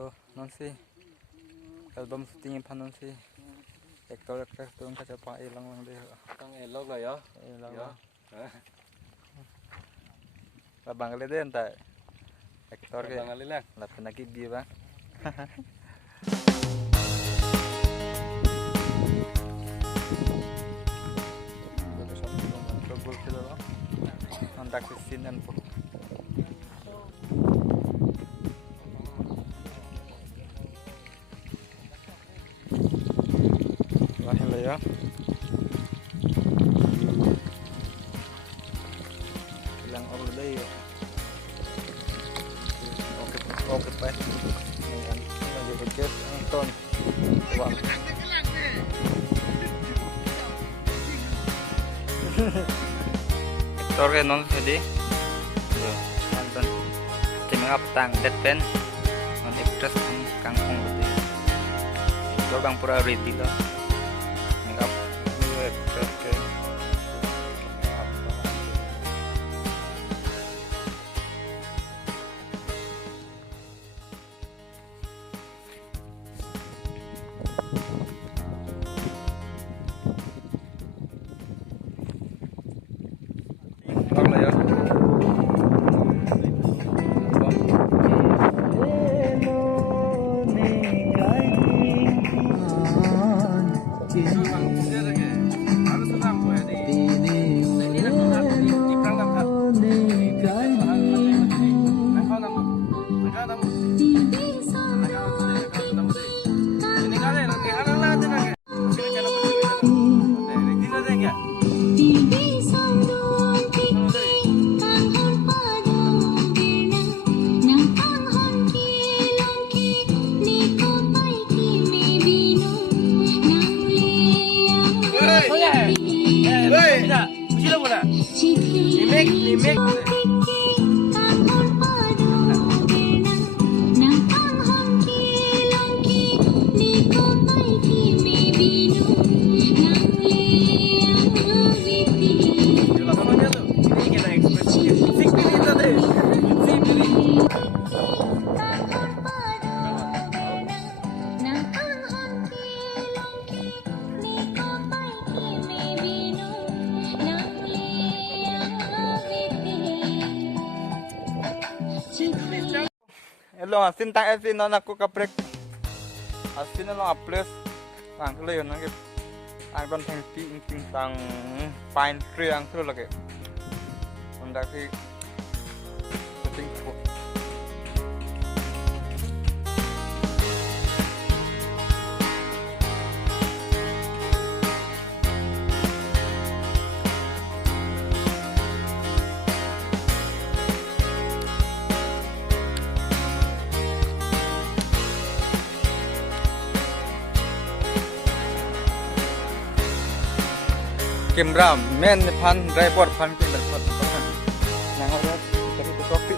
Ayo, non sih. Album syuting pan non sih. Ektor tuh kaca pak ilang deh. Kang elok lah ya. Ilang. Ya. Labang kali deh entar. Ektor ke. Bang Ali lah. Lapin lagi dia bang. Gol kita loh. Nanti kesin dan pok. Ya. Bilang all day ya. Oke baik. Lagi berkes nonton. Wah. Ektor kan non jadi. Nonton. Timing up tang deadpan. Non ektres kangkung gitu. Ektor bang pura ready lah. Lo asin tang asin non aku kaprek asin lo aples tang tuh leyon nang tang don tang ting tang pine tree ang tuh lagi undak si penting ku Kamera men pan driver pan kamera pan nang ada tadi tu kopi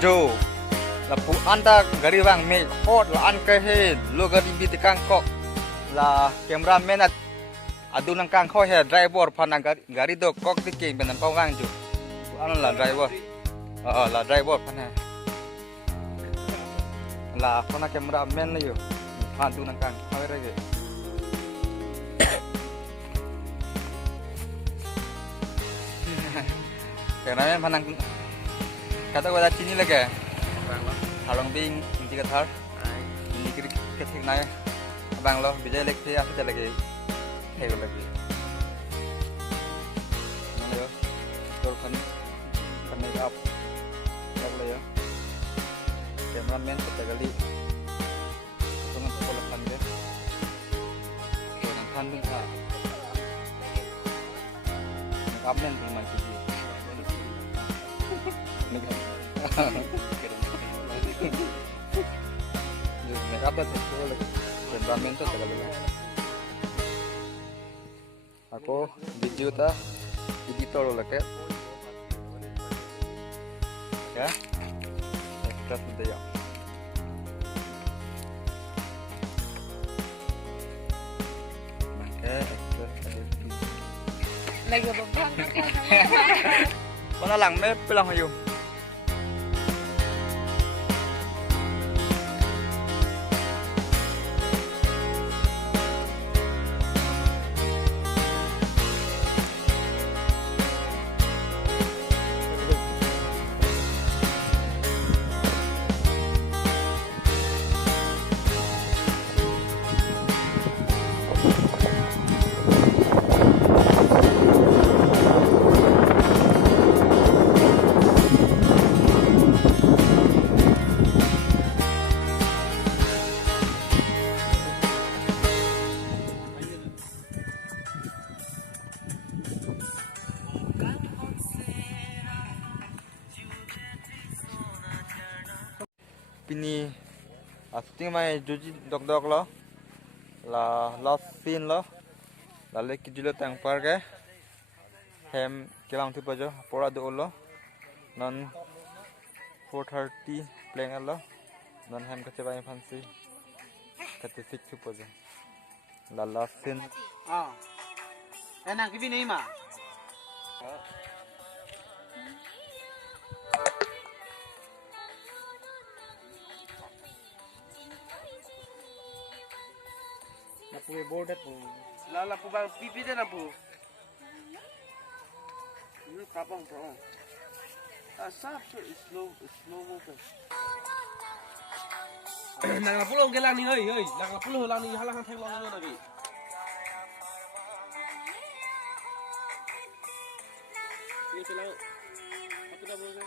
Jo lapu anda gari bang me hot la an ke he lo gari bi tikang kok la kamera men adu nang kang kho he driver pan gari do kok tiking benan pau gang jo an la driver la driver pan lah kena kamera men nih yo hantu nangkang awet lagi karena panang kata gua tadi ini lagi halong bing inti kathar ini kiri ketik naik abang lo bisa lek sih aku lagi hego lagi mana yo turkan make up lagi yo cameraman kita kali dengan kepolokan dia dengan kandung ha kamen belum mati dia make up betul lagi cameraman tu kali aku video ta editor lagi ya terus dia lagi berbang Kona lang may pilang hayo. Pini asting mai juji dok dok lo la last scene lo la le kijulo tang par ke hem kilang tu pajo pora do lo non 4:30 playing lo non hem kache bai fancy kate 6 tu pajo la last scene enak ini mah Napu board po. Lala po ba pipi din na po. Ini kapang po. Asap slow motion. Nang pulo gelang ni heuy. Nang pulo lang ni halang thang long na bi. Ini kelang. Apa dah boleh?